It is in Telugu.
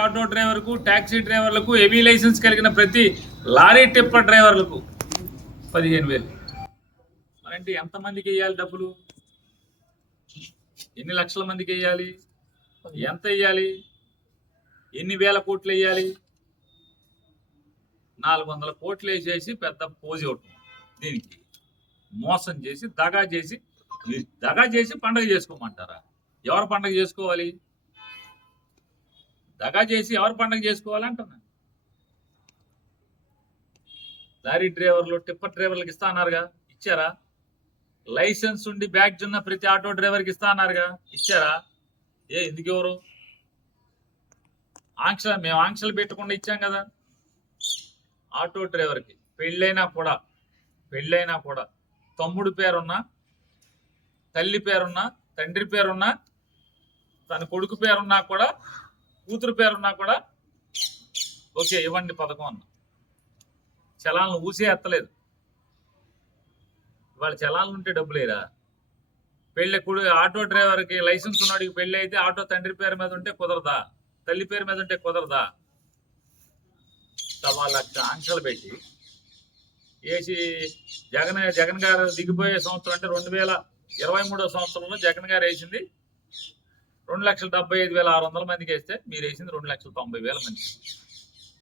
ఆటో డ్రైవర్కు ట్యాక్సీ డ్రైవర్లకు హెవీ లైసెన్స్ కలిగిన ప్రతి లారీ టిప్పర్ డ్రైవర్లకు పదిహేను వేలు. మరంటే ఎంతమందికి వేయాలి డబ్బులు? ఎన్ని లక్షల మందికి వేయాలి? ఎంత వేయాలి? ఎన్ని వేల కోట్లు వేయాలి? నాలుగు వందల కోట్లు వేసేసి పెద్ద పోజి దీనికి మోసం చేసి దగా చేసి దగా చేసి పండగ చేసుకోమంటారా? ఎవరు పండగ చేసుకోవాలి? దగా చేసి ఎవరు పండగ చేసుకోవాలి లారీ డ్రైవర్లు టిప్పర్ డ్రైవర్లకు ఇస్తా అన్నారుగా? ఇచ్చారా? లైసెన్స్ ఉండి బ్యాగ్ ఉన్న ప్రతి ఆటో డ్రైవర్కి ఇస్తా అన్నారుగా? ఇచ్చారా? ఏ ఎందుకు ఎవరు? ఆంక్ష మేము ఆంక్షలు పెట్టకుండా ఇచ్చాం కదా. ఆటో డ్రైవర్కి పెళ్ళైనా కూడా పెళ్ళైనా కూడా తమ్ముడు పేరున్నా తల్లి పేరున్నా తండ్రి పేరున్నా తన కొడుకు పేరున్నా కూడా కూతురు పేరున్నా కూడా ఓకే ఇవ్వండి పథకం అన్న. చలాలను ఊసే ఎత్తలేదు. వాళ్ళ చలాలను ఉంటే డబ్బులేరా పెళ్ళి కుడు ఆటో డ్రైవర్కి లైసెన్స్ ఉన్నవాడికి పెళ్ళి అయితే ఆటో తండ్రి పేరు మీద ఉంటే కుదరదా? తల్లి పేరు మీద ఉంటే కుదరదా? వాళ్ళ లక్ష ఆంక్షలు పెట్టి వేసి జగన్ జగన్ గారు దిగిపోయే సంవత్సరం అంటే రెండు వేల ఇరవై మూడో సంవత్సరంలో జగన్ గారు వేసింది రెండు లక్షల డెబ్బై ఐదు వేల ఆరు వందల మందికి వేస్తే మీరు వేసింది రెండు లక్షల తొంభై వేల మంది